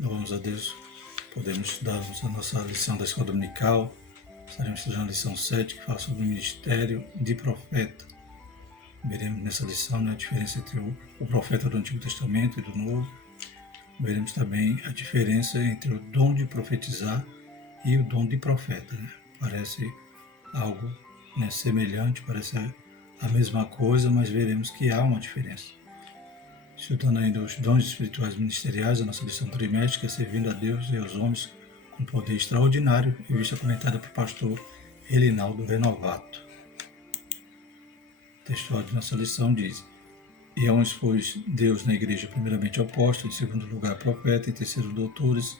Louvamos a Deus, podemos estudarmos a nossa lição da escola dominical. Estaremos estudando a lição 7, que fala sobre o ministério de profeta. Veremos nessa lição a diferença entre o profeta do Antigo Testamento e do Novo. Veremos também a diferença entre o dom de profetizar e o dom de profeta. Parece algo semelhante, parece a mesma coisa, mas veremos que há uma diferença. Estudando ainda os dons espirituais ministeriais, a nossa lição trimestre, que é servindo a Deus e aos homens com poder extraordinário, revista comentada por pastor Elinaldo Renovato. O textual de nossa lição diz: E a um expôs Deus na igreja, primeiramente apóstolo, em segundo lugar profeta, em terceiro doutores,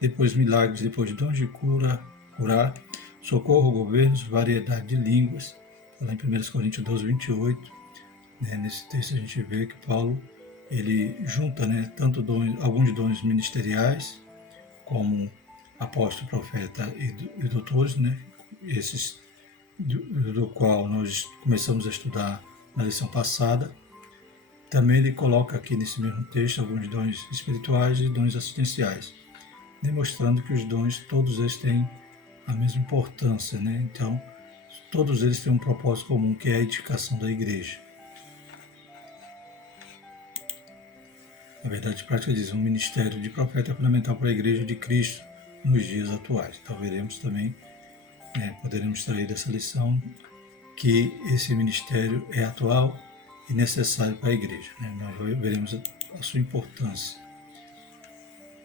depois milagres, depois dons de curar, socorro, governos, variedade de línguas. Está lá em 1 Coríntios 12, 28. Nesse texto a gente vê que Paulo ele junta tanto alguns dons ministeriais, como apóstolo, profeta e doutores, esses do qual nós começamos a estudar na lição passada. Também ele coloca aqui nesse mesmo texto alguns dons espirituais e dons assistenciais, demonstrando que os dons, todos eles têm a mesma importância, Então, todos eles têm um propósito comum, que é a edificação da igreja. A verdade prática diz: um ministério de profeta é fundamental para a igreja de Cristo nos dias atuais. Então veremos também, poderemos extrair dessa lição que esse ministério é atual e necessário para a igreja. Nós veremos a sua importância.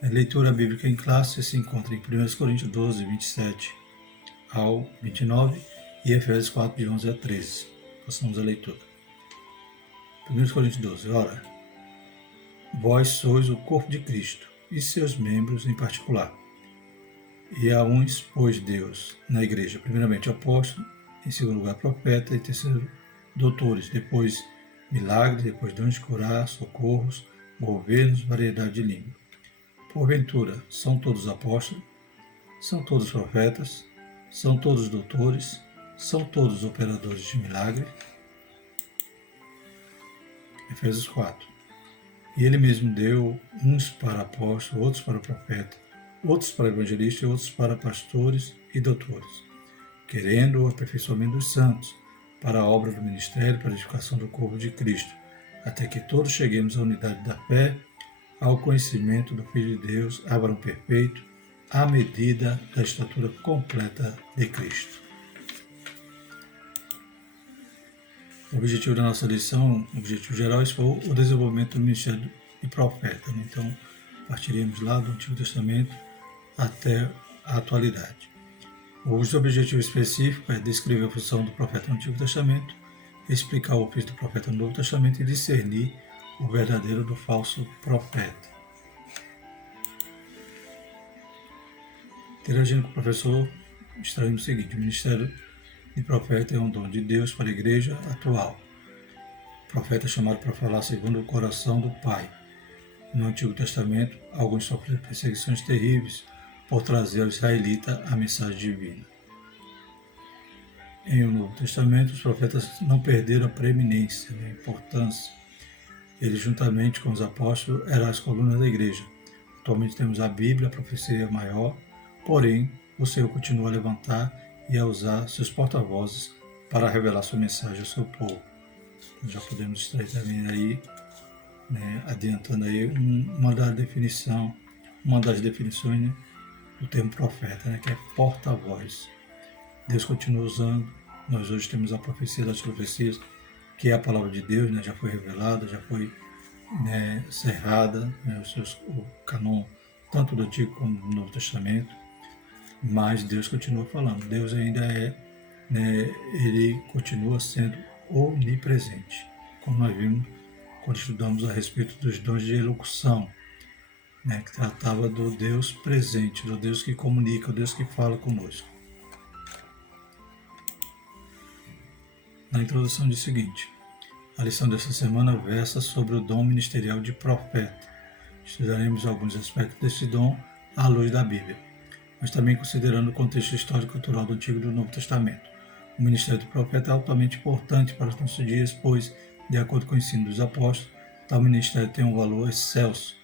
A leitura bíblica em classe se encontra em 1 Coríntios 12, 27 ao 29 e Efésios 4, de 11 a 13. Passamos a leitura. 1 Coríntios 12. Ora, vós sois o corpo de Cristo, e seus membros em particular. E a uns pôs Deus na igreja, primeiramente apóstolo, em segundo lugar profeta, em terceiro doutores, depois milagres, depois dons de curar, socorros, governos, variedade de língua. Porventura, são todos apóstolos? São todos profetas? São todos doutores? São todos operadores de milagre? Efésios 4. E ele mesmo deu uns para apóstolos, outros para profeta, outros para evangelistas e outros para pastores e doutores, querendo o aperfeiçoamento dos santos, para a obra do ministério, para a edificação do corpo de Cristo, até que todos cheguemos à unidade da fé, ao conhecimento do Filho de Deus, a varão perfeito, à medida da estatura completa de Cristo. O objetivo da nossa lição, o objetivo geral, foi o desenvolvimento do ministério de profeta. Então, partiremos lá do Antigo Testamento até a atualidade. O objetivo específico é descrever a função do profeta no Antigo Testamento, explicar o ofício do profeta no Novo Testamento e discernir o verdadeiro do falso profeta. Interagindo com o professor, extraímos o seguinte: o ministério de profeta é um dom de Deus para a igreja atual. O profeta é chamado para falar segundo o coração do Pai. No Antigo Testamento, alguns sofreram perseguições terríveis por trazer ao israelita a mensagem divina. Em o Novo Testamento, os profetas não perderam a preeminência, a importância. Eles, juntamente com os apóstolos, eram as colunas da igreja. Atualmente temos a Bíblia, a profecia maior, porém, o Senhor continua a levantar e a usar seus porta-vozes para revelar sua mensagem ao seu povo. Nós já podemos extrair também aí, adiantando aí uma das definições do termo profeta, que é porta-voz. Deus continua usando. Nós hoje temos a profecia das profecias, que é a palavra de Deus, já foi revelada, já foi cerrada, o canon tanto do Antigo como do Novo Testamento. Mas Deus continua falando. Deus ainda ele continua sendo onipresente, como nós vimos quando estudamos a respeito dos dons de elocução, que tratava do Deus presente, do Deus que comunica, o Deus que fala conosco. Na introdução diz o seguinte: a lição desta semana versa sobre o dom ministerial de profeta. Estudaremos alguns aspectos desse dom à luz da Bíblia, mas também considerando o contexto histórico e cultural do Antigo e do Novo Testamento. O ministério do profeta é altamente importante para os nossos dias, pois, de acordo com o ensino dos apóstolos, tal ministério tem um valor excelso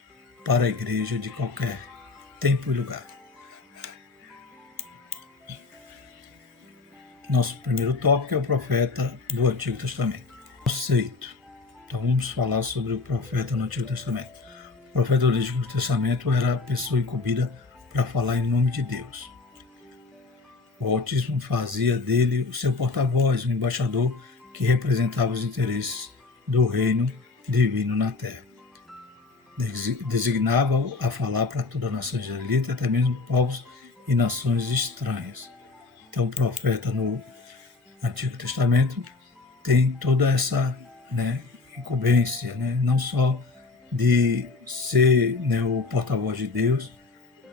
para a igreja de qualquer tempo e lugar. Nosso primeiro tópico é o profeta do Antigo Testamento. Conceito. Então vamos falar sobre o profeta no Antigo Testamento. O profeta do Antigo Testamento era a pessoa incumbida para falar em nome de Deus. O Altíssimo fazia dele o seu porta-voz, o embaixador que representava os interesses do reino divino na terra. Designava-o a falar para toda a nação israelita, até mesmo povos e nações estranhas. Então o profeta no Antigo Testamento tem toda essa incumbência, não só de ser o porta-voz de Deus,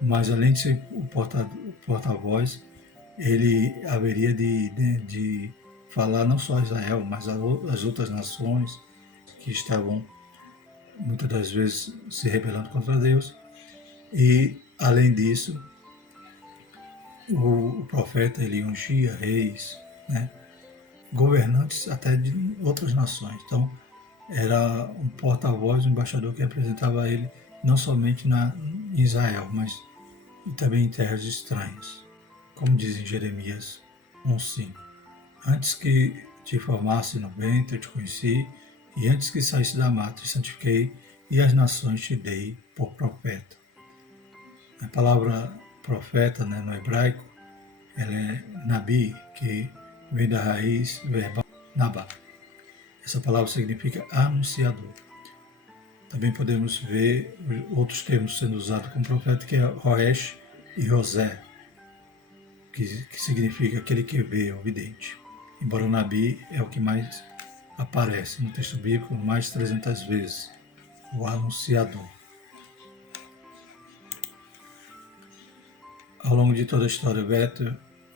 mas além de ser o porta-voz, ele haveria de falar não só a Israel, mas as outras nações que estavam muitas das vezes se rebelando contra Deus. E além disso, o profeta ele ungia reis, governantes até de outras nações. Então era um porta-voz, um embaixador que representava ele não somente em Israel, mas também em terras estranhas. Como diz em Jeremias 1,5: Antes que te formasse no ventre, eu te conheci, e antes que saísse da mata, te santifiquei, e as nações te dei por profeta. A palavra profeta, no hebraico, ela é nabi, que vem da raiz verbal nabá. Essa palavra significa anunciador. Também podemos ver outros termos sendo usados como profeta, que é Roesh e Rosé, que significa aquele que vê, o vidente. Embora o Nabi é o que mais aparece no texto bíblico, mais de 300 vezes, o anunciador. Ao longo de toda a história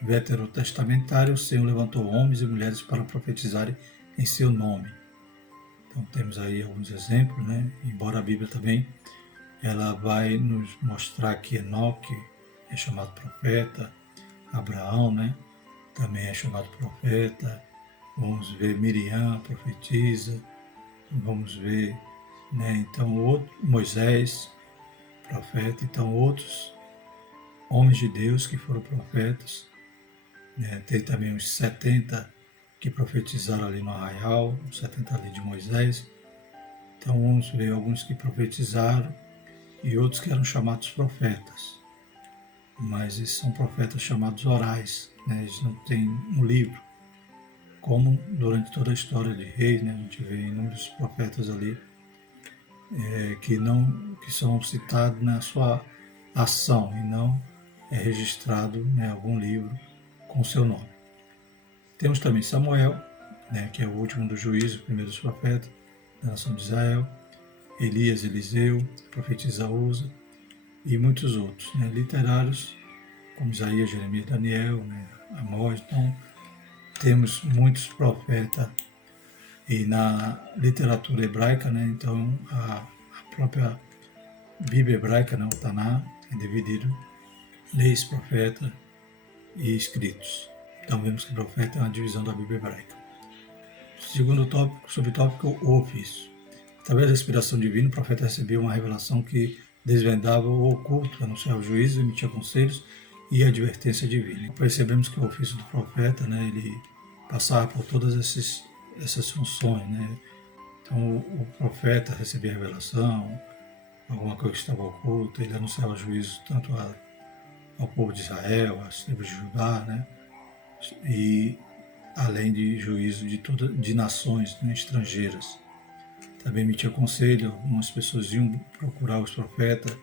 veterotestamentária, o Senhor levantou homens e mulheres para profetizarem em seu nome. Então temos aí alguns exemplos, Embora a Bíblia também ela vai nos mostrar que Enoque é chamado profeta, Abraão, também é chamado profeta. Vamos ver Miriam profetiza, vamos ver, então Moisés profeta, então outros homens de Deus que foram profetas. Tem também os 70 que profetizaram ali no arraial, os 70 ali de Moisés. Então vamos ver alguns que profetizaram e outros que eram chamados profetas. Mas esses são profetas chamados orais, eles não têm um livro. Como durante toda a história de reis, a gente vê inúmeros profetas ali que são citados na sua ação e não é registrado em algum livro com seu nome. Temos também Samuel, que é o último dos juízes, o primeiro dos profetas da nação de Israel, Elias, Eliseu, profetisa Uza e muitos outros, literários, como Isaías, Jeremias, Daniel, Amós. Então, temos muitos profetas. E na literatura hebraica, então a própria Bíblia hebraica, o Taná, é dividido em leis, profeta e escritos. Então vemos que o profeta é uma divisão da Bíblia hebraica. Segundo tópico, subtópico, o ofício. Através da inspiração divina, o profeta recebeu uma revelação que desvendava o oculto, anunciava o juízo, emitia conselhos e advertência divina. Percebemos que o ofício do profeta, ele passava por todas essas funções, Então o profeta recebia a revelação, alguma coisa que estava oculta, ele anunciava juízo tanto ao povo de Israel, às tribos de Judá, e além de juízo de nações estrangeiras. Também emitia conselho, algumas pessoas iam procurar os profetas,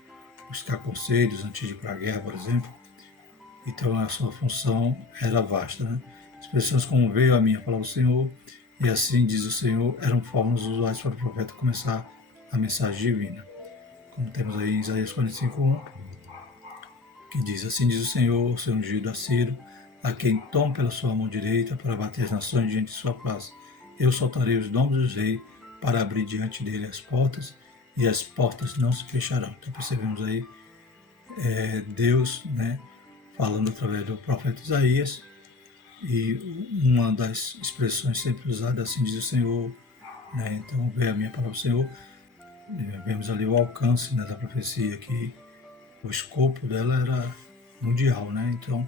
buscar conselhos antes de ir para a guerra, por exemplo. Então a sua função era vasta. Expressões como veio a minha palavra do Senhor, e assim diz o Senhor, eram formas usuais para o profeta começar a mensagem divina. Como temos aí em Isaías 45:1, que diz: Assim diz o Senhor ungido a Ciro, a quem tomo pela sua mão direita para bater as nações diante de sua face. Eu soltarei os nomes dos reis para abrir diante dele as portas, e as portas não se fecharão. Então percebemos aí Deus falando através do profeta Isaías, e uma das expressões sempre usadas, assim diz o Senhor, então veio a minha palavra do Senhor, vemos ali o alcance da profecia, que o escopo dela era mundial, né? Então,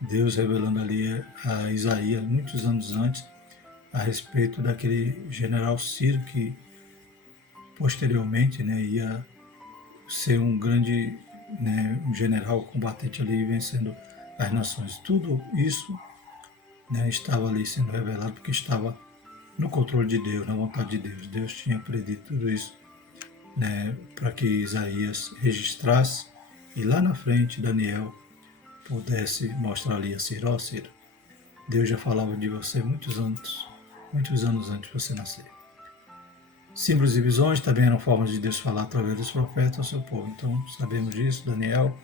Deus revelando ali a Isaías, muitos anos antes, a respeito daquele general Ciro que posteriormente, né, ia ser um grande, né, um general combatente ali vencendo as nações. Tudo isso, né, estava ali sendo revelado porque estava no controle de Deus, na vontade de Deus. Deus tinha predito tudo isso, né, para que Isaías registrasse e lá na frente Daniel pudesse mostrar ali a Ciro: ó Ciro, Deus já falava de você muitos anos antes de você nascer. Símbolos e visões também eram formas de Deus falar através dos profetas ao seu povo. Então, sabemos disso, Daniel,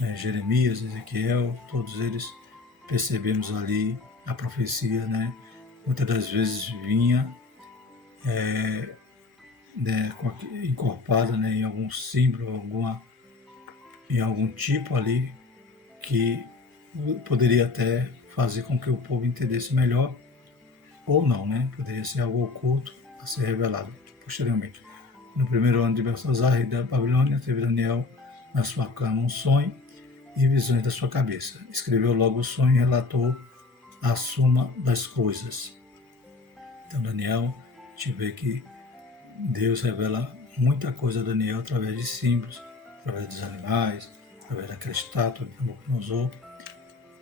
né, Jeremias, Ezequiel, todos eles percebemos ali a profecia, né? Muitas das vezes vinha né, encorpada, né, em algum símbolo, em algum tipo ali que poderia até fazer com que o povo entendesse melhor ou não, né? Poderia ser algo oculto a ser revelado posteriormente. No primeiro ano de Belsazar, rei da Babilônia, teve Daniel na sua cama um sonho e visões da sua cabeça. Escreveu logo o sonho e relatou a suma das coisas. Então, Daniel, a gente vê que Deus revela muita coisa a Daniel através de símbolos, através dos animais, através daquela estátua de Nabucodonosor.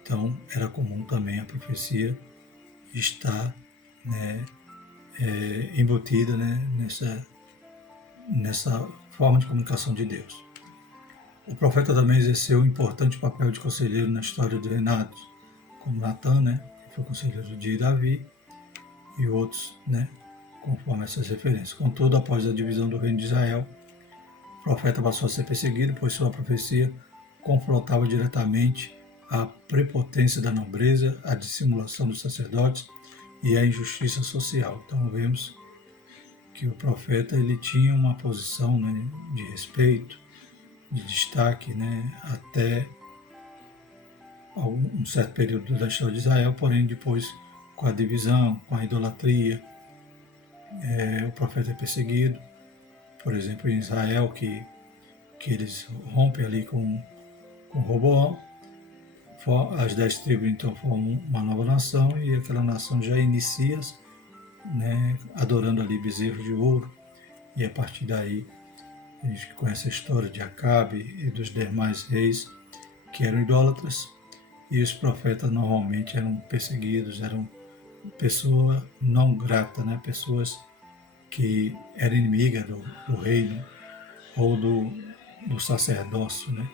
Então, era comum também a profecia estar, né, embutida, né, nessa forma de comunicação de Deus. O profeta também exerceu um importante papel de conselheiro na história do reinado, como Natan, né, que foi conselheiro de Davi, e outros, né, conforme essas referências. Contudo, após a divisão do reino de Israel, o profeta passou a ser perseguido, pois sua profecia confrontava diretamente a prepotência da nobreza, a dissimulação dos sacerdotes e a injustiça social. Então vemos que o profeta ele tinha uma posição, né, de respeito, de destaque, né, até um certo período da história de Israel, porém depois com a divisão, com a idolatria, o profeta é perseguido. Por exemplo, em Israel, que eles rompem ali com Roboão, as 10 tribos então formam uma nova nação e aquela nação já inicia, né, adorando ali bezerro de ouro, e a partir daí a gente conhece a história de Acabe e dos demais reis que eram idólatras, e os profetas normalmente eram perseguidos, eram pessoa não grata, né, pessoas que eram inimigas do reino ou do sacerdócio, né.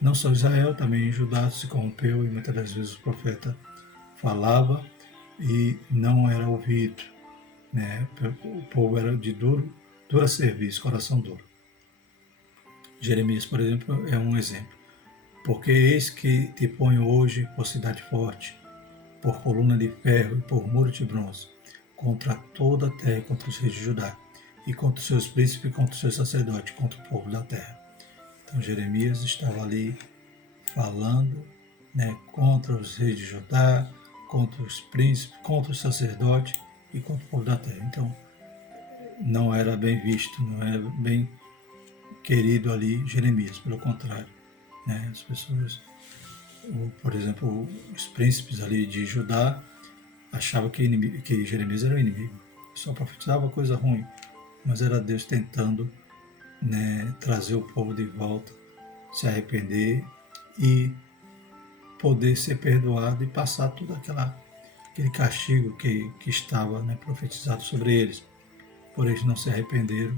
Não só Israel, também Judá se corrompeu e muitas das vezes o profeta falava e não era ouvido, né? O povo era de dura serviço, coração duro. Jeremias, por exemplo, é um exemplo. Porque eis que te ponho hoje por cidade forte, por coluna de ferro e por muro de bronze, contra toda a terra e contra os reis de Judá, e contra os seus príncipes e contra os seus sacerdotes, contra o povo da terra. Então Jeremias estava ali falando, né, contra os reis de Judá, contra os príncipes, contra os sacerdotes e contra o povo da terra. Então não era bem visto, não era bem querido ali Jeremias, pelo contrário, né, as pessoas, por exemplo, os príncipes ali de Judá achavam que Jeremias era o inimigo, só profetizava coisa ruim, mas era Deus tentando, né, trazer o povo de volta, se arrepender e poder ser perdoado e passar todo aquele castigo que estava, né, profetizado sobre eles. Por eles não se arrependeram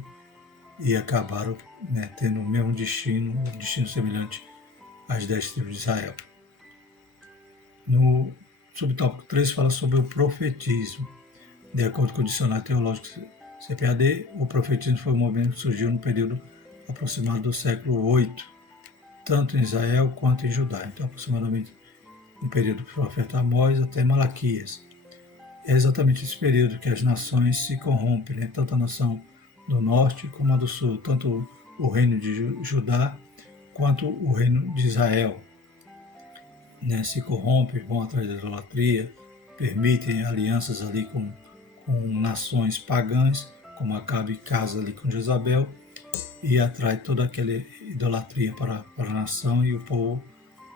e acabaram, né, tendo o mesmo destino, um destino semelhante às 10 tribos de Israel. No subtópico 3 fala sobre o profetismo. De acordo com o dicionário teológico CPAD, o profetismo foi um movimento que surgiu no período aproximado do século 8, tanto em Israel quanto em Judá. Então, aproximadamente no período do profeta Amós até Malaquias. É exatamente esse período que as nações se corrompem, né? Tanto a nação do norte como a do sul, tanto o reino de Judá quanto o reino de Israel, né? Se corrompem, vão atrás da idolatria, permitem alianças ali com nações pagãs, como Acabe casa ali com Jezabel, e atrai toda aquela idolatria para a nação, e o povo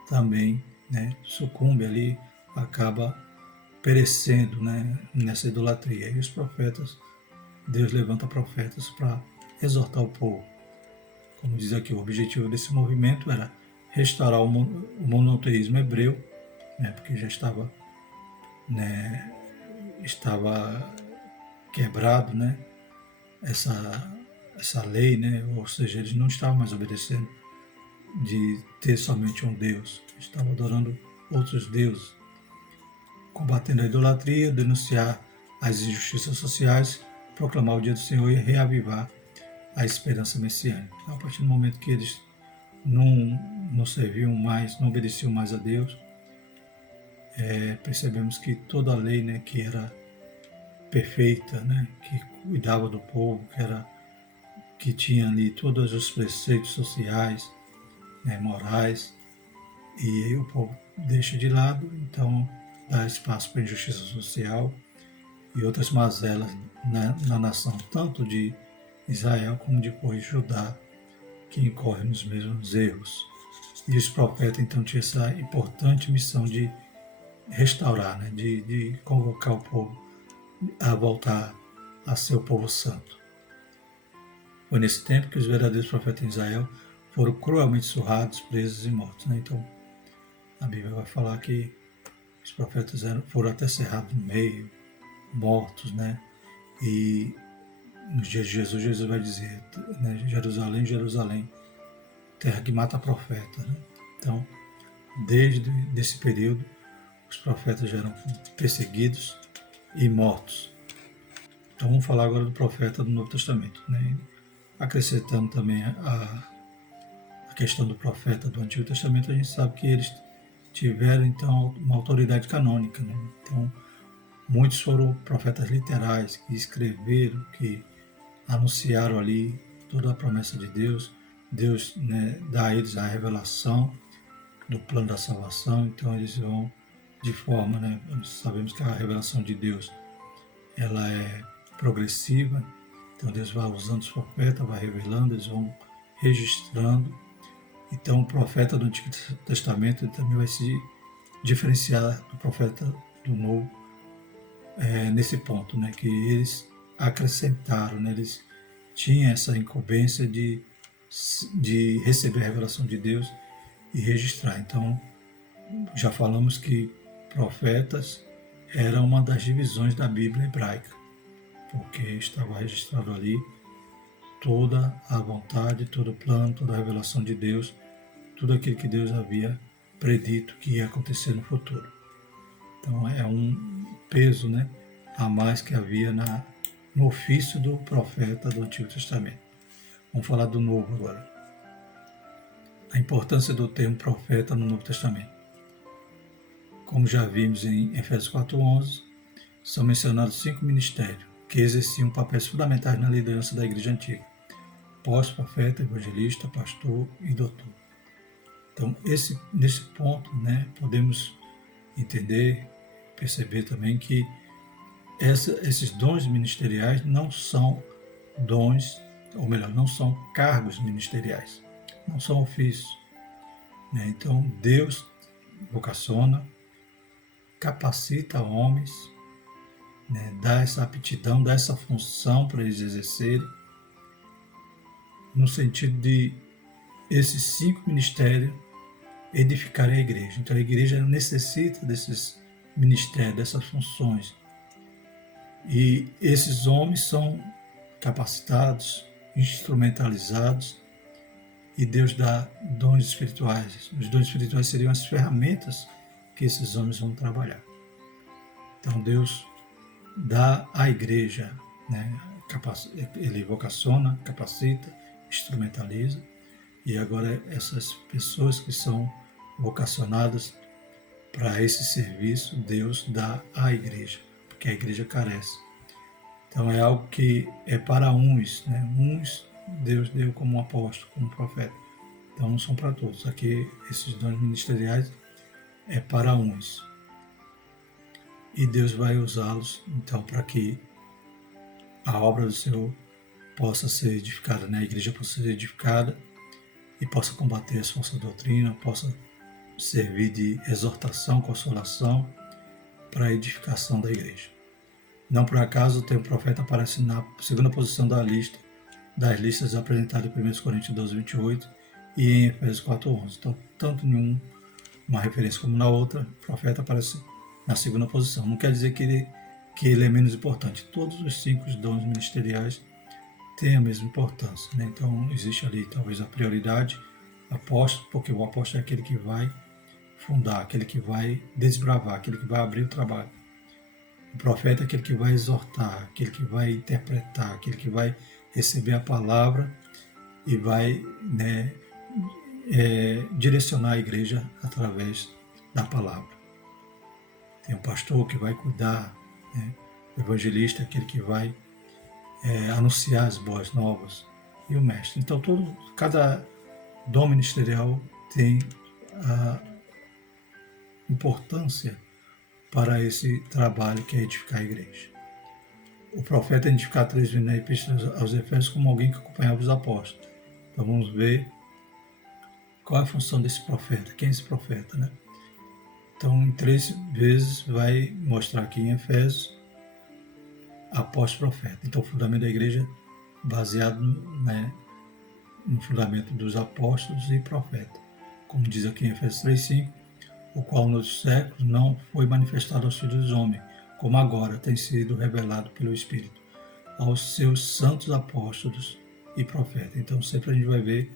também, né, sucumbe ali, acaba perecendo, né, nessa idolatria. E os profetas, Deus levanta profetas para exortar o povo. Como diz aqui, o objetivo desse movimento era restaurar o monoteísmo hebreu, né, porque já estava, né, estava quebrado, né, essa lei, né, ou seja, eles não estavam mais obedecendo de ter somente um Deus, estavam adorando outros deuses, combatendo a idolatria, denunciar as injustiças sociais, proclamar o dia do Senhor e reavivar a esperança messiânica. Então, a partir do momento que eles não serviam mais, não obedeciam mais a Deus, percebemos que toda a lei, né, que era perfeita, né, que cuidava do povo, que tinha ali todos os preceitos sociais, né, morais, e o povo deixa de lado, então dá espaço para a injustiça social e outras mazelas na nação, tanto de Israel como depois de Judá, que incorre nos mesmos erros. E os profetas então tinham essa importante missão de restaurar, né, de convocar o povo a voltar a ser o povo santo. Foi nesse tempo que os verdadeiros profetas de Israel foram cruelmente surrados, presos e mortos. Né? Então, a Bíblia vai falar que os profetas foram até cerrados no meio, mortos, né? E nos dias de Jesus, Jesus vai dizer, né, Jerusalém, Jerusalém, terra que mata profeta. Né? Então, desde esse período, os profetas já eram perseguidos e mortos. Então, vamos falar agora do profeta do Novo Testamento, né? Acrescentando também a questão do profeta do Antigo Testamento, a gente sabe que eles tiveram, então, uma autoridade canônica. Né? Então, muitos foram profetas literais, que escreveram, que anunciaram ali toda a promessa de Deus. Deus, né, dá a eles a revelação do plano da salvação, então eles vão de forma, né, sabemos que a revelação de Deus, ela é progressiva, então Deus vai usando os profetas, vai revelando, eles vão registrando. Então o profeta do Antigo Testamento também vai se diferenciar do profeta do Novo nesse ponto, né, que eles acrescentaram, né, eles tinham essa incumbência de receber a revelação de Deus e registrar. Então, já falamos que profetas era uma das divisões da Bíblia hebraica, porque estava registrado ali toda a vontade, todo o plano, toda a revelação de Deus, tudo aquilo que Deus havia predito que ia acontecer no futuro. Então é um peso, né, a mais que havia no ofício do profeta do Antigo Testamento. Vamos falar do Novo agora. A importância do termo profeta no Novo Testamento. Como já vimos em Efésios 4:11, são mencionados 5 ministérios que exerciam papéis fundamentais na liderança da igreja antiga: apóstolo, profeta, evangelista, pastor e doutor. Então, nesse ponto, né, podemos entender, perceber também que esses dons ministeriais não são dons, ou melhor, não são cargos ministeriais, não são ofícios. Né? Então, Deus vocaciona, capacita homens, né, dá essa aptidão, dá essa função para eles exercerem, no sentido de esses 5 ministérios edificarem a igreja. Então a igreja necessita desses ministérios, dessas funções. E esses homens são capacitados, instrumentalizados, e Deus dá dons espirituais. Os dons espirituais seriam as ferramentas que esses homens vão trabalhar. Então Deus dá à igreja, né, ele vocaciona, capacita, instrumentaliza, e agora essas pessoas que são vocacionadas para esse serviço, Deus dá à igreja, porque a igreja carece. Então é algo que é para uns, né? Uns Deus deu como apóstolo, como profeta. Então não são para todos. Aqui esses dons ministeriais é para uns. E Deus vai usá-los então para que a obra do Senhor possa ser edificada, né? A igreja possa ser edificada e possa combater as falsas doutrinas, possa servir de exortação, consolação para a edificação da igreja. Não por acaso o termo profeta aparece na segunda posição das listas apresentadas em 1 Coríntios 12, 28 e em Efésios 4, 11. Então, tanto em uma referência como na outra, o profeta aparece na segunda posição. Não quer dizer que ele é menos importante. Todos os 5 dons ministeriais têm a mesma importância, né? Então, existe ali talvez a prioridade, apóstolo, porque o apóstolo é aquele que vai fundar, aquele que vai desbravar, aquele que vai abrir o trabalho. O profeta é aquele que vai exortar, aquele que vai interpretar, aquele que vai receber a palavra e vai, né, direcionar a igreja através da palavra. Tem o pastor que vai cuidar, né? O evangelista é aquele que vai anunciar as boas novas, e o mestre. Então, cada dom ministerial tem a importância para esse trabalho que é edificar a igreja. O profeta é identificado 3 vezes na Epístola aos Efésios como alguém que acompanhava os apóstolos. Então vamos ver qual é a função desse profeta, quem é esse profeta, né? Então, em 3 vezes vai mostrar aqui em Efésios apóstolo profeta. Então, o fundamento da igreja baseado, né, no fundamento dos apóstolos e profetas. Como diz aqui em Efésios 3:5, o qual nos séculos não foi manifestado aos filhos dos homens, como agora tem sido revelado pelo Espírito, aos seus santos apóstolos e profetas. Então, sempre a gente vai ver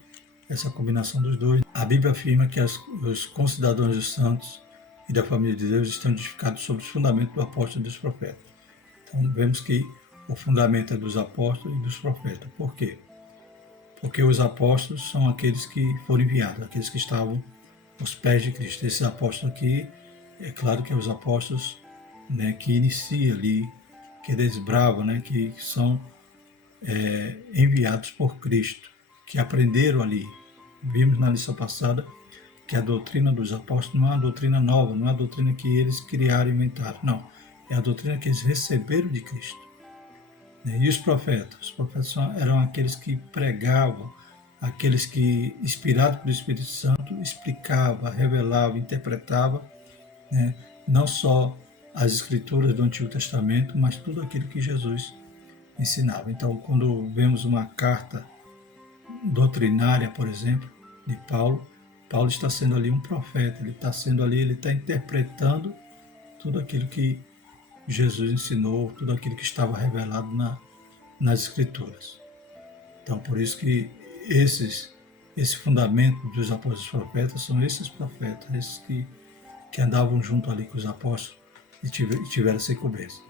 essa combinação dos dois. A Bíblia afirma que os concidadãos dos santos e da família de Deus estão edificados sobre os fundamentos do apóstolo e dos profetas. Então, vemos que o fundamento é dos apóstolos e dos profetas. Por quê? Porque os apóstolos são aqueles que foram enviados, aqueles que estavam aos pés de Cristo. Esses apóstolos aqui, é claro que é os apóstolos, né, que iniciam ali, que desbravam, né, que são enviados por Cristo, que aprenderam ali. Vimos na lição passada que a doutrina dos apóstolos não é uma doutrina nova, não é uma doutrina que eles criaram e inventaram, não. É a doutrina que eles receberam de Cristo. E os profetas? Os profetas eram aqueles que pregavam, aqueles que, inspirados pelo Espírito Santo, explicavam, revelavam, interpretavam, né, não só as escrituras do Antigo Testamento, mas tudo aquilo que Jesus ensinava. Então, quando vemos uma carta doutrinária, por exemplo, de Paulo, Paulo está sendo ali um profeta, ele está interpretando tudo aquilo que Jesus ensinou, tudo aquilo que estava revelado nas Escrituras. Então, por isso que esse fundamento dos apóstolos e profetas são esses profetas, esses que andavam junto ali com os apóstolos e tiveram essa incumbência.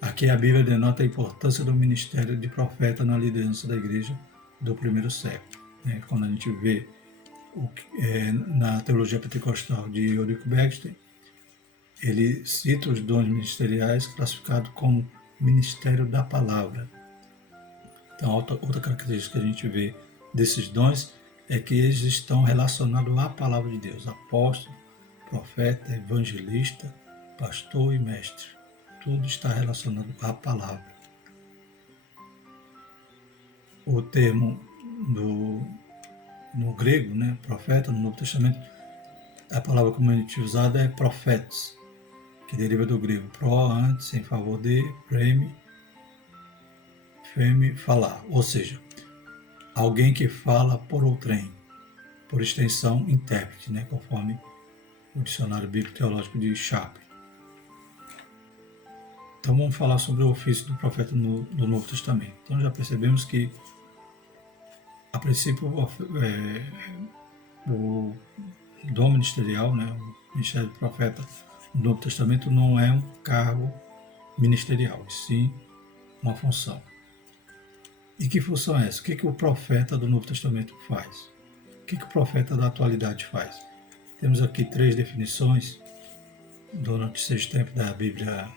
Aqui a Bíblia denota a importância do ministério de profeta na liderança da igreja do primeiro século. Né? Quando a gente vê na teologia pentecostal de Ulrich Beckstein, ele cita os dons ministeriais classificados como ministério da palavra. Então, outra característica que a gente vê desses dons é que eles estão relacionados à palavra de Deus. Apóstolo, profeta, evangelista, pastor e mestre. Tudo está relacionado à palavra. O termo no grego, né, profeta, no Novo Testamento, a palavra comumente usada é profetes, que deriva do grego pro, antes, em favor de, preme, feme, falar. Ou seja, alguém que fala por outrem, por extensão, intérprete, né, conforme o dicionário bíblico teológico de Chaplin. Então vamos falar sobre o ofício do profeta do Novo Testamento. Então já percebemos que, a princípio, o dom ministerial, né, o ministério do profeta no Novo Testamento não é um cargo ministerial, e sim uma função. E que função é essa? O que o profeta do Novo Testamento faz? O que o profeta da atualidade faz? Temos aqui 3 definições durante esses tempos da Bíblia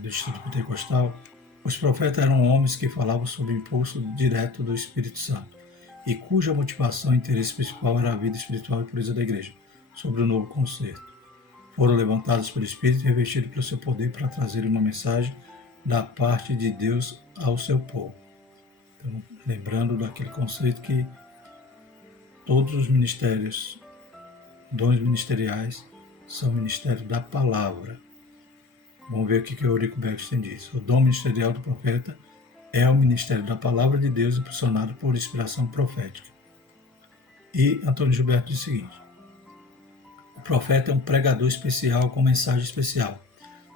do Instituto Pentecostal. Os profetas eram homens que falavam sob o impulso direto do Espírito Santo e cuja motivação e interesse principal era a vida espiritual e pureza da igreja, sobre o novo concerto. Foram levantados pelo Espírito e revestidos pelo seu poder para trazer uma mensagem da parte de Deus ao seu povo. Então, lembrando daquele conceito que todos os ministérios, dons ministeriais, são ministérios da palavra. Vamos ver o que o Eurico Beckstein diz. O dom ministerial do profeta é o ministério da palavra de Deus impulsionado por inspiração profética. E Antônio Gilberto diz o seguinte: o profeta é um pregador especial com mensagem especial.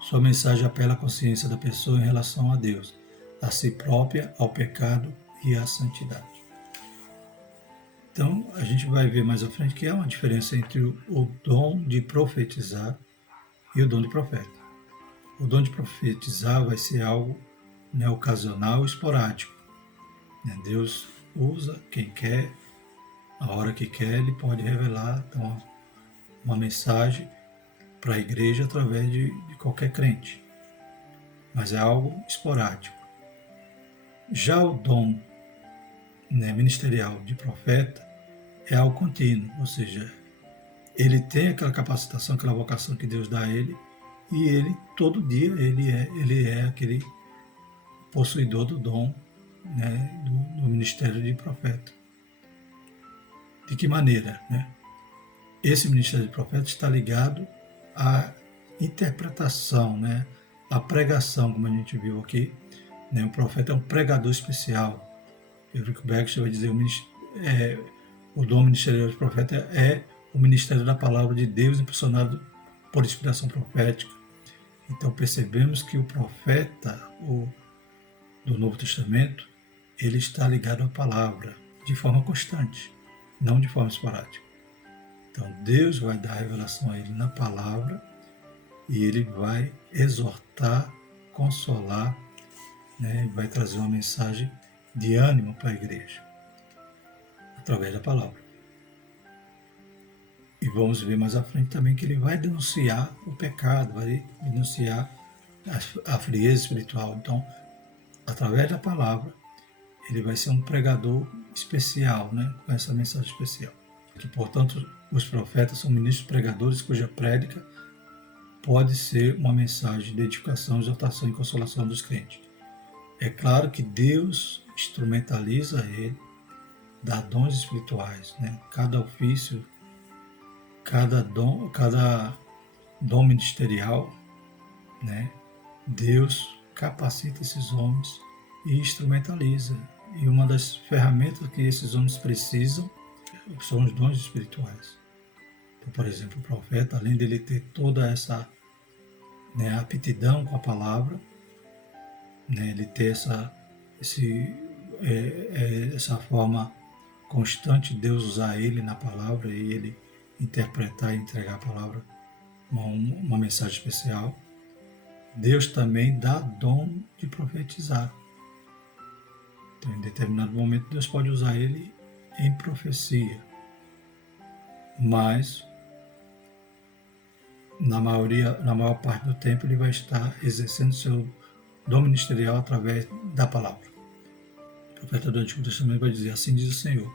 Sua mensagem apela à consciência da pessoa em relação a Deus, a si própria, ao pecado e à santidade. Então, a gente vai ver mais à frente que há uma diferença entre o dom de profetizar e o dom de profeta. O dom de profetizar vai ser algo ocasional e esporádico. Deus usa quem quer, a hora que quer, ele pode revelar então, uma mensagem para a igreja através de qualquer crente. Mas é algo esporádico. Já o dom ministerial de profeta é algo contínuo, ou seja, ele tem aquela capacitação, aquela vocação que Deus dá a ele, e ele, todo dia, ele é aquele possuidor do dom do ministério de profeta. De que maneira? Esse ministério de profeta está ligado à interpretação, à pregação, como a gente viu aqui. O profeta é um pregador especial. Eurico Beckstein vai dizer o dom ministerial de profeta é o ministério da palavra de Deus impulsionado por inspiração profética. Então percebemos que o profeta do Novo Testamento, ele está ligado à palavra de forma constante, não de forma esporádica. Então Deus vai dar revelação a ele na palavra e ele vai exortar, consolar, vai trazer uma mensagem de ânimo para a igreja, através da palavra. E vamos ver mais à frente também que ele vai denunciar o pecado, vai denunciar a frieza espiritual. Então, através da palavra, ele vai ser um pregador especial, com essa mensagem especial. Que, portanto, os profetas são ministros pregadores cuja prédica pode ser uma mensagem de edificação, exortação e consolação dos crentes. É claro que Deus instrumentaliza ele, dá dons espirituais, cada ofício, cada dom ministerial, Deus capacita esses homens e instrumentaliza. E uma das ferramentas que esses homens precisam são os dons espirituais. Então, por exemplo, o profeta, além dele ter toda essa aptidão com a palavra, ele ter essa forma constante de Deus usar ele na palavra e ele interpretar e entregar a palavra, uma mensagem especial. Deus também dá dom de profetizar. Então, em determinado momento, Deus pode usar ele em profecia. Mas, na maior parte do tempo, ele vai estar exercendo seu dom ministerial através da palavra. O profeta do Antigo Testamento vai dizer, assim diz o Senhor.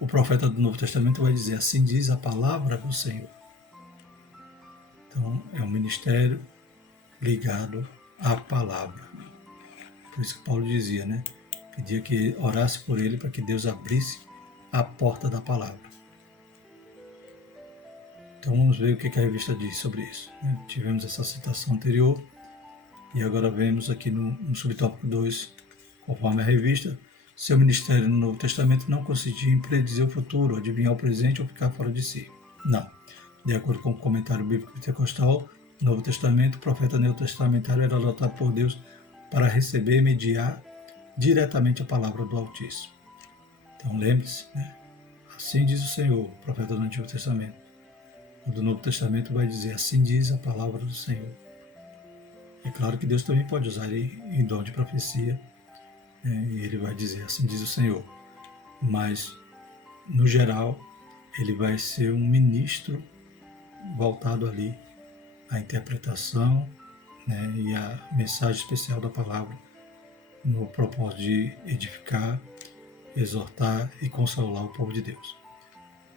O profeta do Novo Testamento vai dizer, assim diz a palavra do Senhor. Então, é um ministério ligado à palavra. Por isso que Paulo dizia, pedia que orasse por ele para que Deus abrisse a porta da palavra. Então vamos ver o que a revista diz sobre isso. Tivemos essa citação anterior e agora vemos aqui no subtópico 2, conforme a revista, seu ministério no Novo Testamento não consistia em predizer o futuro, adivinhar o presente ou ficar fora de si. Não. De acordo com o comentário bíblico pentecostal, no Novo Testamento, o profeta neotestamentário era adotado por Deus para receber e mediar diretamente a palavra do Altíssimo. Então lembre-se, assim diz o Senhor, o profeta do Antigo Testamento. O do Novo Testamento vai dizer, assim diz a palavra do Senhor. É claro que Deus também pode usar ele em dom de profecia, e ele vai dizer, assim diz o Senhor. Mas, no geral, ele vai ser um ministro voltado ali à interpretação e à mensagem especial da palavra, no propósito de edificar, exortar e consolar o povo de Deus.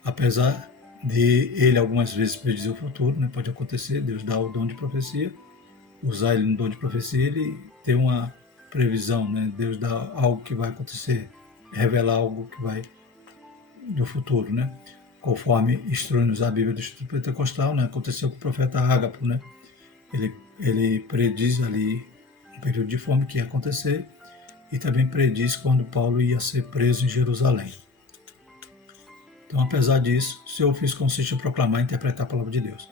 Apesar de ele algumas vezes predizer o futuro, pode acontecer, Deus dá o dom de profecia, usar ele no dom de profecia, ele tem uma previsão, Deus dá algo que vai acontecer, revelar algo que vai do futuro, né? Conforme instrui-nos a Bíblia do Instituto Pentecostal, né? Aconteceu com o profeta Ágapo, né? Ele prediz ali um período de fome que ia acontecer e também prediz quando Paulo ia ser preso em Jerusalém. Então, apesar disso, seu ofício consiste em proclamar e interpretar a palavra de Deus,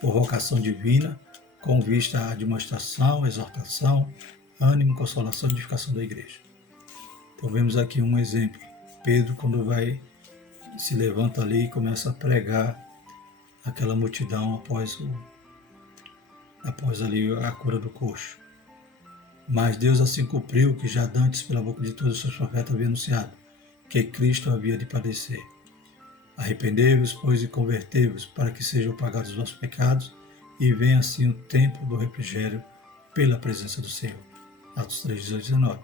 por vocação divina, com vista à demonstração, exortação, ânimo, consolação e edificação da igreja. Então, vemos aqui um exemplo. Pedro, quando se levanta ali e começa a pregar aquela multidão após ali a cura do coxo. Mas Deus assim cumpriu que já dantes pela boca de todos os seus profetas havia anunciado, que Cristo havia de padecer. Arrependei-vos, pois, e convertei-vos, para que sejam pagados os vossos pecados, e venha assim o tempo do refrigério pela presença do Senhor. Atos 3, 18 e 19.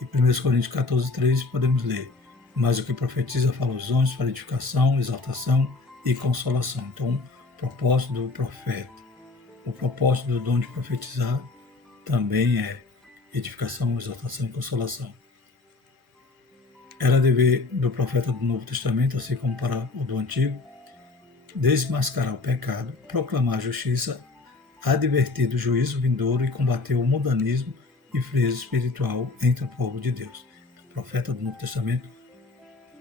E 1 Coríntios 14, 13 podemos ler, mas o que profetiza fala aos homens para edificação, exaltação e consolação. Então, o propósito do profeta, o propósito do dom de profetizar também é edificação, exaltação e consolação. Era dever do profeta do Novo Testamento, assim como para o do Antigo, desmascarar o pecado, proclamar a justiça, advertir do juízo vindouro e combater o mundanismo e frieza espiritual entre o povo de Deus. O profeta do Novo Testamento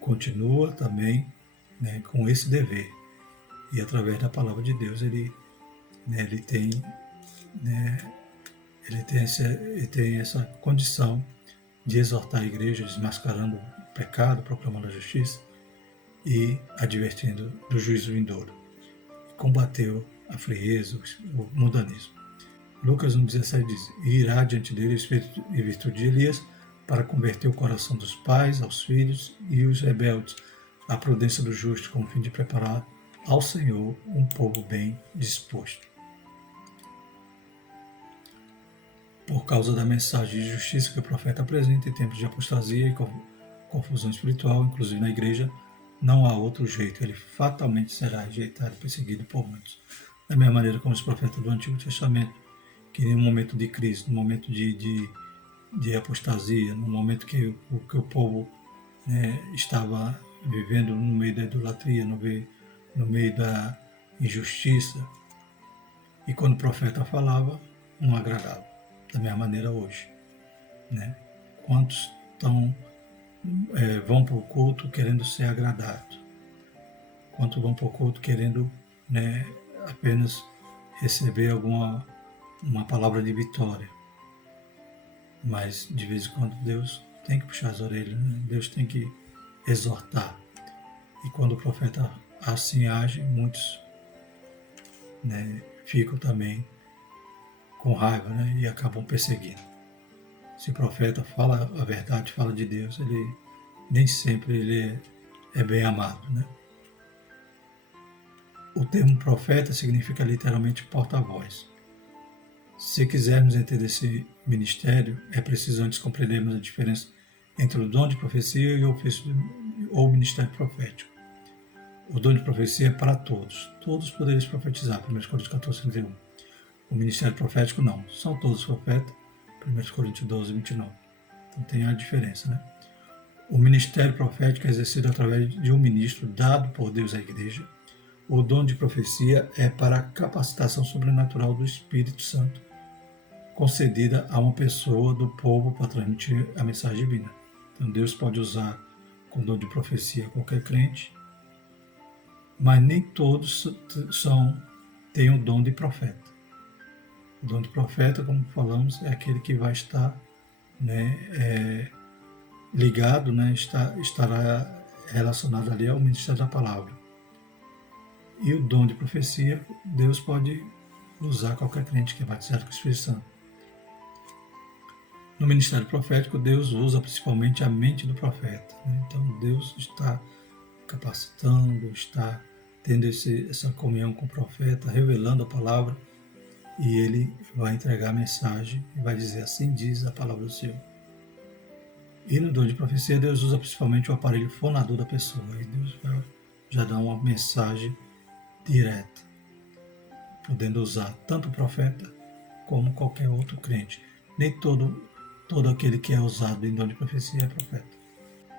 continua também, né, com esse dever. E através da palavra de Deus ele tem essa condição de exortar a igreja, desmascarando o pecado, proclamando a justiça e advertindo do juízo vindouro. Combateu a frieza, o mundanismo. Lucas 1,17 diz: E irá diante dele o espírito e virtude de Elias para converter o coração dos pais aos filhos e os rebeldes à prudência do justo, com o fim de preparar ao Senhor um povo bem disposto. Por causa da mensagem de justiça que o profeta apresenta em tempos de apostasia e confusão espiritual, inclusive na igreja, não há outro jeito, ele fatalmente será rejeitado e perseguido por muitos. Da mesma maneira como os profetas do Antigo Testamento, que em um momento de crise, no momento de apostasia, no momento que o povo, né, estava vivendo no meio da idolatria, no meio da injustiça, e quando o profeta falava, não agradava. Da mesma maneira hoje, né? Quantos vão para o culto querendo ser agradados? Quantos vão para o culto querendo, né, apenas receber uma palavra de vitória? Mas de vez em quando Deus tem que puxar as orelhas, né? Deus tem que exortar. E quando o profeta assim age, muitos, né, ficam também com raiva, né, e acabam perseguindo. Se o profeta fala a verdade, fala de Deus, ele nem sempre ele é bem amado, né? O termo profeta significa literalmente porta-voz. Se quisermos entender esse ministério, é preciso antes compreendermos a diferença entre o dom de profecia e o ofício ou ministério profético. O dom de profecia é para todos. Todos podereis profetizar, 1 Coríntios 14, 31. O ministério profético não. São todos profetas, 1 Coríntios 12, 29. Então tem a diferença, né? O ministério profético é exercido através de um ministro dado por Deus à igreja. O dom de profecia é para a capacitação sobrenatural do Espírito Santo, concedida a uma pessoa do povo para transmitir a mensagem divina. Então Deus pode usar com o dom de profecia qualquer crente, mas nem todos têm o dom de profeta. O dom de profeta, como falamos, é aquele que vai estar, né, ligado, né, estará relacionado ali ao ministério da palavra. E o dom de profecia, Deus pode usar qualquer crente que é batizado com o Espírito Santo. No ministério profético, Deus usa principalmente a mente do profeta, né? Então Deus está capacitando, está tendo essa comunhão com o profeta, revelando a palavra, e ele vai entregar a mensagem e vai dizer: assim diz a palavra do Senhor. E no dom de profecia, Deus usa principalmente o aparelho fonador da pessoa, e Deus vai já dar uma mensagem direta, podendo usar tanto o profeta como qualquer outro crente. Nem todo aquele que é usado em dom de profecia é profeta.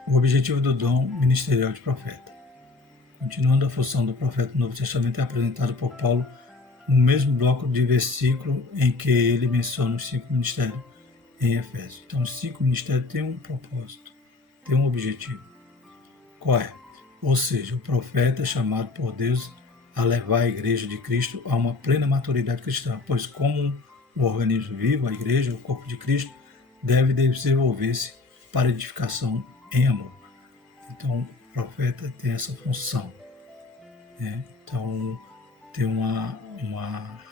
O objetivo do dom ministerial de profeta. Continuando, a função do profeta no Novo Testamento é apresentada por Paulo no mesmo bloco de versículo em que ele menciona os 5 ministérios em Efésios. Então, os 5 ministérios têm um propósito, têm um objetivo. Qual é? Ou seja, o profeta é chamado por Deus a levar a igreja de Cristo a uma plena maturidade cristã, pois como o organismo vivo, a igreja, o corpo de Cristo, deve desenvolver-se para edificação em amor. Então, o profeta tem essa função, né? Então, tem uma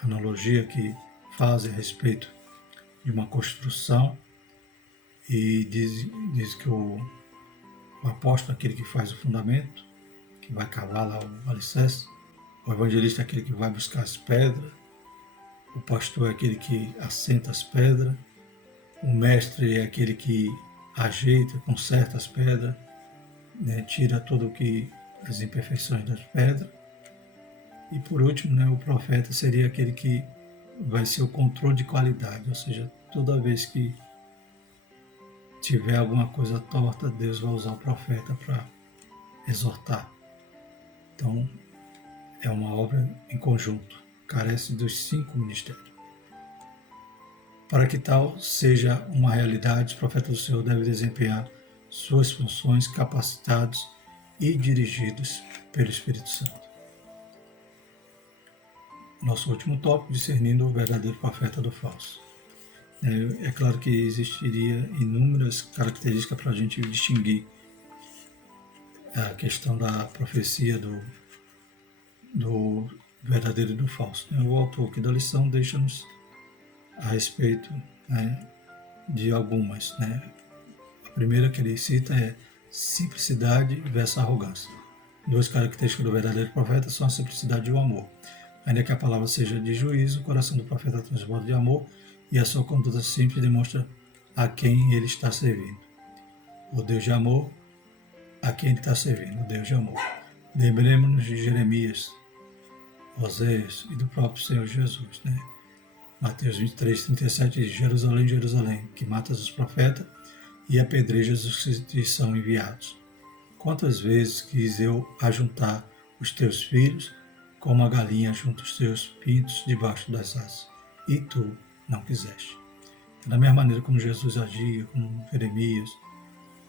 analogia que faz a respeito de uma construção e diz que o apóstolo é aquele que faz o fundamento, que vai cavar lá o alicerce, o evangelista é aquele que vai buscar as pedras, o pastor é aquele que assenta as pedras, o mestre é aquele que ajeita, conserta as pedras, né, tira tudo que as imperfeições das pedras. E por último, né, o profeta seria aquele que vai ser o controle de qualidade, ou seja, toda vez que tiver alguma coisa torta, Deus vai usar o profeta para exortar. Então, é uma obra em conjunto, carece dos 5 ministérios. Para que tal seja uma realidade, os profetas do Senhor devem desempenhar suas funções capacitados e dirigidos pelo Espírito Santo. Nosso último tópico, discernindo o verdadeiro profeta do falso. É claro que existiria inúmeras características para a gente distinguir a questão da profecia do verdadeiro e do falso. O autor aqui da lição deixa-nos a respeito, né, de algumas. Né? A primeira que ele cita é simplicidade versus arrogância. 2 características do verdadeiro profeta são a simplicidade e o amor. Ainda que a palavra seja de juízo, o coração do profeta transborda de amor e a sua conduta simples demonstra a quem ele está servindo. O Deus de amor, a quem ele está servindo, o Deus de amor. Lembremos-nos de Jeremias, Oséias e do próprio Senhor Jesus. Né? Mateus 23, 37 diz: Jerusalém, Jerusalém, que matas os profetas e apedrejas os que te são enviados. Quantas vezes quis eu ajuntar os teus filhos, como a galinha junta os teus pintos debaixo das asas, e tu não quiseste. Da mesma maneira como Jesus agia, como Jeremias,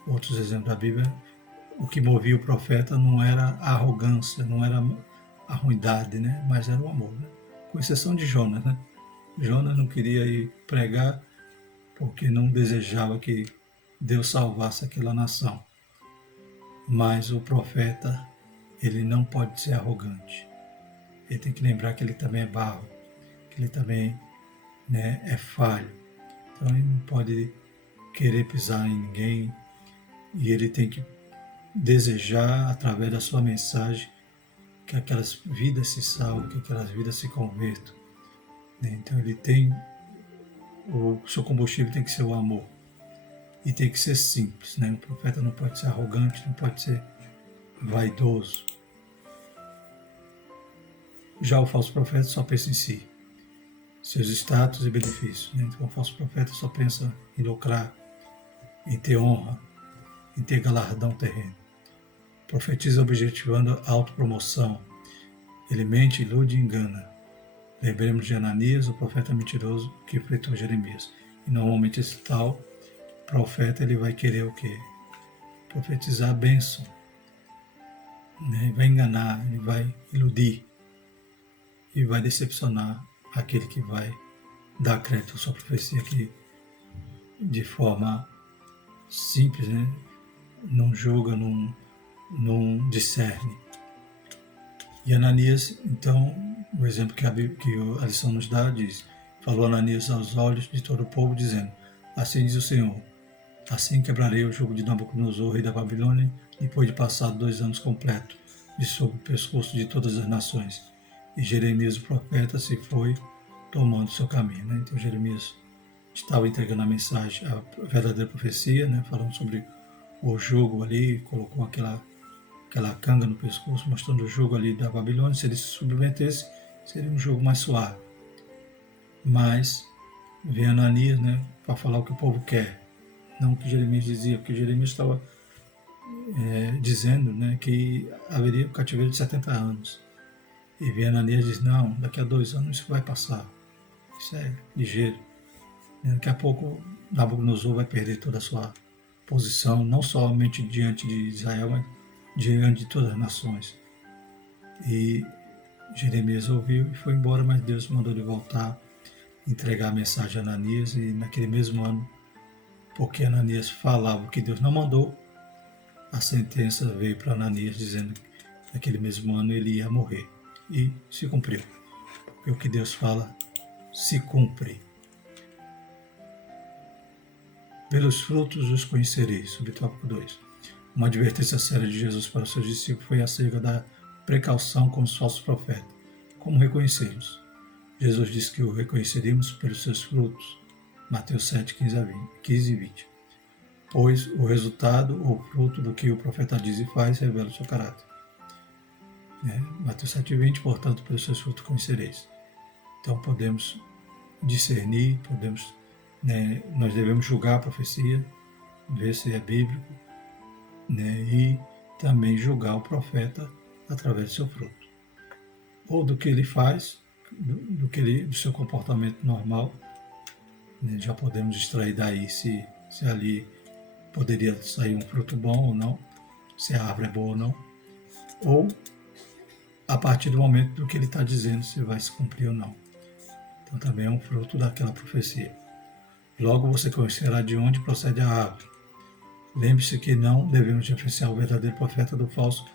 outros exemplos da Bíblia, o que movia o profeta não era a arrogância, não era a ruindade, né? Mas era o amor. Né? Com exceção de Jonas. Né? Jonas não queria ir pregar porque não desejava que Deus salvasse aquela nação. Mas o profeta, ele não pode ser arrogante. Ele tem que lembrar que ele também é barro, que ele também, né, é falho. Então ele não pode querer pisar em ninguém e ele tem que desejar, através da sua mensagem, que aquelas vidas se salvem, que aquelas vidas se convertam. Né? Então ele tem, o seu combustível tem que ser o amor e tem que ser simples. Né? O profeta não pode ser arrogante, não pode ser vaidoso. Já o falso profeta só pensa em si, seus status e benefícios. Né? Então o falso profeta só pensa em lucrar, em ter honra, em ter galardão terreno. Profetiza objetivando a autopromoção. Ele mente, ilude e engana. Lembremos de Ananias, o profeta mentiroso que enfrentou Jeremias. E normalmente esse tal profeta ele vai querer o quê? Profetizar a bênção. Né? Ele vai enganar, ele vai iludir. E vai decepcionar aquele que vai dar crédito à sua profecia que de forma simples, né? Não julga, não discerne. E Ananias, então, o exemplo que a lição nos dá diz: falou Ananias aos olhos de todo o povo, dizendo: assim diz o Senhor, assim quebrarei o jugo de Nabucodonosor, rei da Babilônia, depois de passar 2 anos completos de sobre o pescoço de todas as nações. E Jeremias, o profeta, se foi tomando seu caminho. Né? Então Jeremias estava entregando a mensagem, a verdadeira profecia, né? Falando sobre o jugo ali, colocou aquela canga no pescoço, mostrando o jugo ali da Babilônia. Se ele se submetesse, seria um jugo mais suave. Mas vem Ananias, né, para falar o que o povo quer, não o que Jeremias dizia, porque Jeremias estava dizendo, né, que haveria um cativeiro de 70 anos. E vem Ananias e diz, não, daqui a 2 anos isso vai passar. Isso é ligeiro. Daqui a pouco Nabucodonosor vai perder toda a sua posição, não somente diante de Israel, mas diante de todas as nações. E Jeremias ouviu e foi embora, mas Deus mandou ele voltar, entregar a mensagem a Ananias, e naquele mesmo ano, porque Ananias falava o que Deus não mandou, a sentença veio para Ananias dizendo que naquele mesmo ano ele ia morrer. E se cumpriu. Porque o que Deus fala se cumpre. Pelos frutos os conhecereis, subtópico 2. Uma advertência séria de Jesus para os seus discípulos foi acerca da precaução com os falsos profetas. Como reconhecê-los? Jesus disse que o reconheceríamos pelos seus frutos. Mateus 7, 15 e 20. Pois o resultado ou fruto do que o profeta diz e faz revela o seu caráter. Mateus 7, 20, portanto, pelos seus frutos conhecereis. Então podemos discernir, nós devemos julgar a profecia, ver se é bíblico, e também julgar o profeta através do seu fruto. Ou do que ele faz, do seu comportamento normal, já podemos extrair daí se ali poderia sair um fruto bom ou não, se a árvore é boa ou não, ou a partir do momento do que ele está dizendo, se vai se cumprir ou não. Então também é um fruto daquela profecia. Logo você conhecerá de onde procede a árvore. Lembre-se que não devemos diferenciar o verdadeiro profeta do falso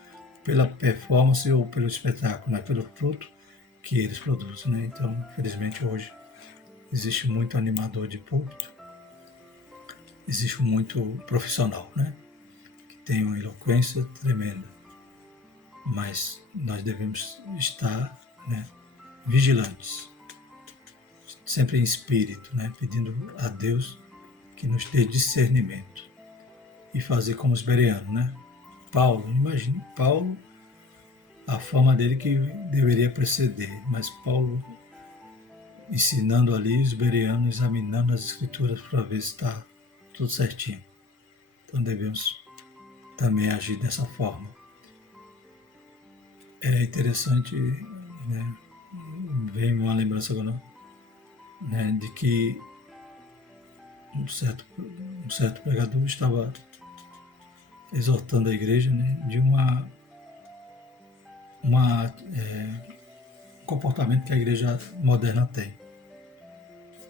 pela performance ou pelo espetáculo, mas pelo fruto que eles produzem. Então, infelizmente, hoje existe muito animador de púlpito, existe muito profissional, que tem uma eloquência tremenda. Mas nós devemos estar vigilantes, sempre em espírito, pedindo a Deus que nos dê discernimento e fazer como os bereanos, Paulo, imagine Paulo, a fama dele que deveria preceder, mas Paulo ensinando ali, os bereanos examinando as escrituras para ver se está tudo certinho. Então devemos também agir dessa forma. É interessante, vem uma lembrança agora, de que um certo pregador estava exortando a igreja, de um comportamento que a igreja moderna tem.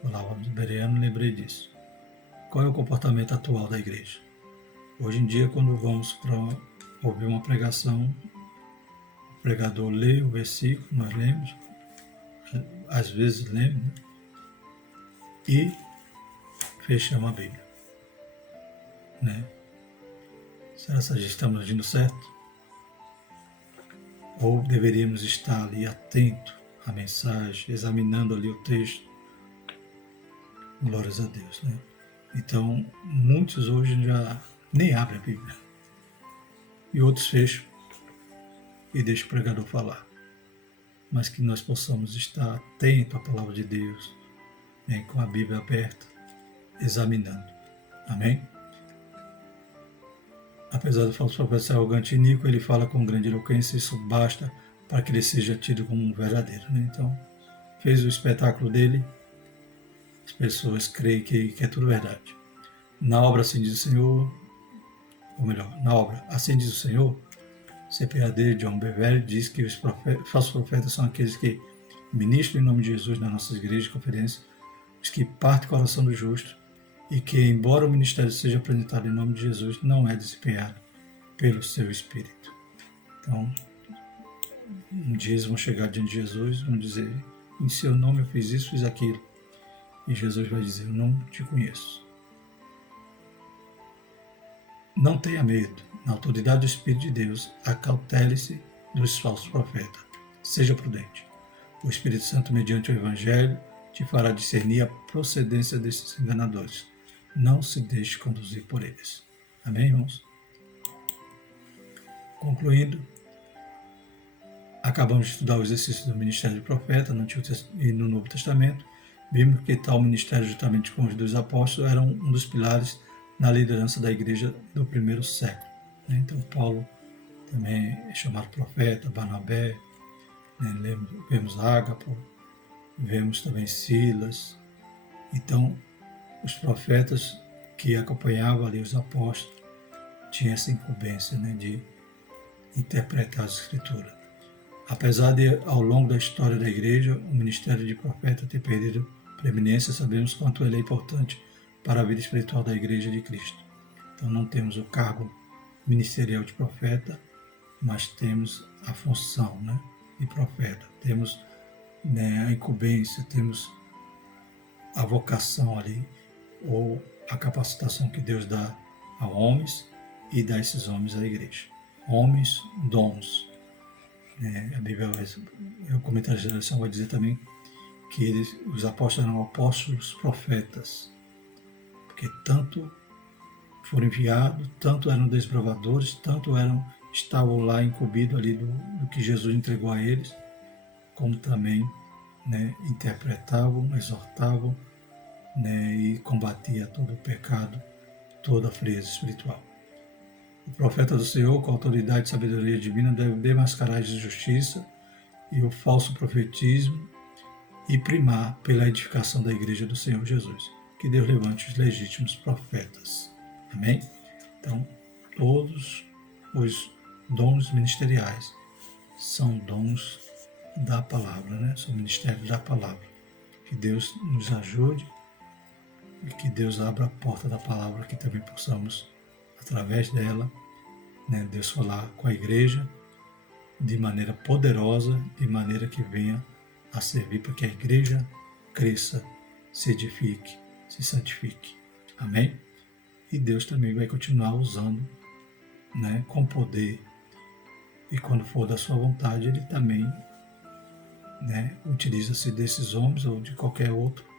Falava do bereano, lembrei disso. Qual é o comportamento atual da igreja? Hoje em dia, quando vamos para ouvir uma pregação, o pregador lê o versículo, nós lemos, às vezes lemos, e fechamos a Bíblia. Será que estamos agindo certo? Ou deveríamos estar ali atento à mensagem, examinando ali o texto? Glórias a Deus, Então, muitos hoje já nem abrem a Bíblia. E outros fecham e deixam o pregador falar. Mas que nós possamos estar atentos à palavra de Deus, com a Bíblia aberta, examinando. Amém? Apesar do falso profeta ser arrogante e iníquo, ele fala com grande eloquência, isso basta para que ele seja tido como um verdadeiro. Então, fez o espetáculo dele, as pessoas creem que é tudo verdade. Na obra, assim diz o Senhor, ou melhor, na obra, assim diz o Senhor, CPAD John Bevere diz que os falsos profetas são aqueles que ministram em nome de Jesus nas nossas igrejas e conferências, os que partem o coração do justo, e que, embora o ministério seja apresentado em nome de Jesus, não é desempenhado pelo seu Espírito. Então, um dia eles vão chegar diante de Jesus, vão dizer, em seu nome eu fiz isso, fiz aquilo. E Jesus vai dizer, eu não te conheço. Não tenha medo, na autoridade do Espírito de Deus, acautele-se dos falsos profetas. Seja prudente. O Espírito Santo, mediante o Evangelho, te fará discernir a procedência desses enganadores. Não se deixe conduzir por eles. Amém, irmãos? Concluindo, acabamos de estudar o exercício do ministério de profeta no Antigo e no Novo Testamento. Vimos que tal ministério, juntamente com os 2 apóstolos, era um dos pilares na liderança da igreja do primeiro século. né? Então Paulo também é chamado profeta, Barnabé, né? Vemos Ágapo, vemos também Silas. Então, os profetas que acompanhavam ali os apóstolos tinham essa incumbência, né, de interpretar as Escrituras. Apesar de, ao longo da história da igreja, o ministério de profeta ter perdido preeminência, sabemos quanto ele é importante para a vida espiritual da igreja de Cristo. Então não temos o cargo ministerial de profeta, mas temos a função, né, de profeta. Temos, né, a incumbência, temos a vocação ali, ou a capacitação que Deus dá a homens e dá esses homens à igreja. Homens, dons. A Bíblia, o comentário de geração vai dizer também que os apóstolos eram apóstolos profetas, porque tanto foram enviados, tanto eram desbravadores, tanto estavam lá incumbidos ali do que Jesus entregou a eles, como também, né, interpretavam, exortavam, né, e combatia todo o pecado, toda a frieza espiritual. O profeta do Senhor, com autoridade e sabedoria divina, deve desmascarar a injustiça e o falso profetismo e primar pela edificação da igreja do Senhor Jesus. Que Deus levante os legítimos profetas. Amém? Então, todos os dons ministeriais são dons da palavra, né? São ministérios da palavra. Que Deus nos ajude e que Deus abra a porta da palavra, que também possamos, através dela, né, Deus falar com a igreja de maneira poderosa, de maneira que venha a servir para que a igreja cresça, se edifique, se santifique. Amém? E Deus também vai continuar usando, né, com poder. E quando for da sua vontade, Ele também, né, utiliza-se desses homens ou de qualquer outro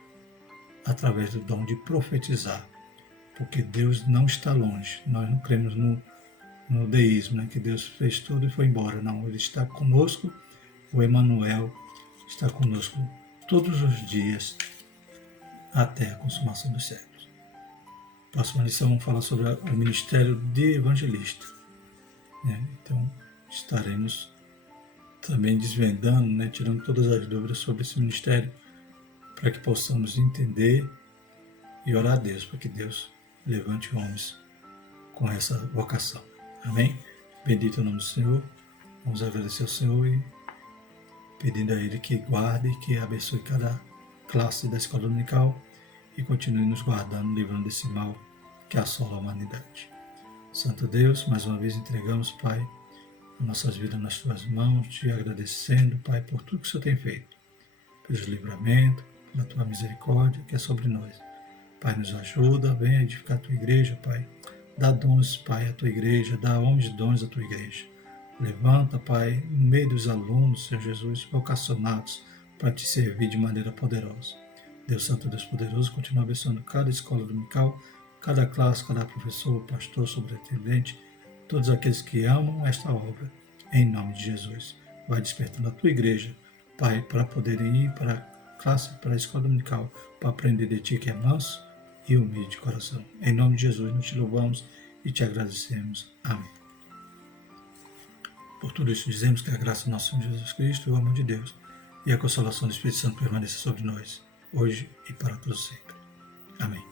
através do dom de profetizar. Porque Deus não está longe. Nós não cremos no deísmo, né, que Deus fez tudo e foi embora. Não, Ele está conosco. O Emanuel está conosco todos os dias até a consumação dos séculos. Próxima lição vamos falar sobre o ministério de evangelista, né? Então estaremos também desvendando, né, tirando todas as dúvidas sobre esse ministério, para que possamos entender e orar a Deus, para que Deus levante homens com essa vocação. Amém? Bendito é o nome do Senhor. Vamos agradecer ao Senhor e pedindo a Ele que guarde e que abençoe cada classe da escola dominical e continue nos guardando, livrando desse mal que assola a humanidade. Santo Deus, mais uma vez entregamos, Pai, as nossas vidas nas Tuas mãos, te agradecendo, Pai, por tudo que o Senhor tem feito, pelos livramentos, pela Tua misericórdia que é sobre nós. Pai, nos ajuda, venha edificar a Tua igreja, Pai. Dá dons, Pai, à Tua igreja, dá homens de dons à Tua igreja. Levanta, Pai, no meio dos alunos, Senhor Jesus, vocacionados para Te servir de maneira poderosa. Deus Santo, Deus Poderoso, continua abençoando cada escola dominical, cada classe, cada professor, pastor, sobreintendente, todos aqueles que amam esta obra, em nome de Jesus. Vai despertando a Tua igreja, Pai, para poderem ir para a classe, para a escola dominical, para aprender de Ti que é manso e humilde de coração. Em nome de Jesus, nós Te louvamos e Te agradecemos. Amém. Por tudo isso dizemos que a graça do nosso Senhor Jesus Cristo, o amor de Deus e a consolação do Espírito Santo permaneça sobre nós, hoje e para todos sempre. Amém.